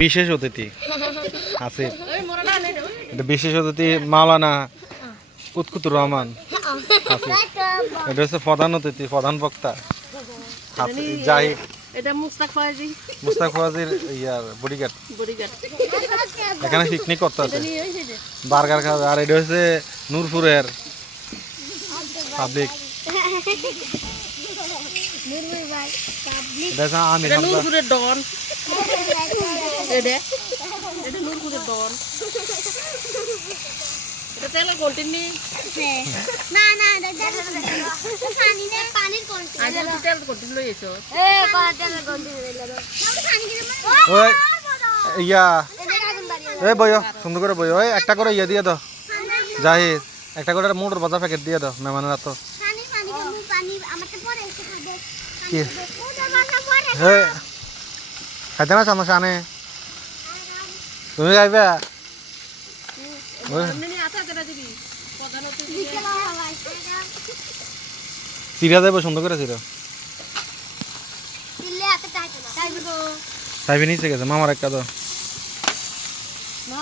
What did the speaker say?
বিশেষ অতিথি আসিফ, এটা বিশেষ অতিথি মাওলানা কুতকুতুর রহমান আসিফ। এটা হচ্ছে প্রধান অতিথি, প্রধান বক্তা জাহিদ। এটা মুস্তাক ফাজির ইয়ার বডিগার্ড। এখানে পিকনিক করতে আছে, বার্গার খাবে। আর এটা হচ্ছে নূরপুরের পাবলিক। আমি নূরপুরের ডন, এটা নূরপুরের ডন। এটা তেল কোল্টিনি না না পানি না পানির কোল্টিন আজ তেল কোল্টিন লই এসো তেলের কোল্টিন ওই ইয়া এই বইও সুন্দর করে বইও। ওই একটা করে ইয়ে দিয়ে দাও জাহিদ, একটা করে মোটর বাজার প্যাকেট দিয়ে দাও মেহমানের হাতে। পানি পানি পানি আমারটা পরে এসে খাবে কি মোটর বাসা পরে হে খাইতে না সমস্যা আনে, তুমি খাইবে? এমনি আটা কেটে দিবি প্রধান অতিথি বিকেল হয় চিরা দেবো সুন্দর করে চিরা। দিলে এত টাইট না তাই দিব সাইবি নিচে গেছে মামার একটা দাও। না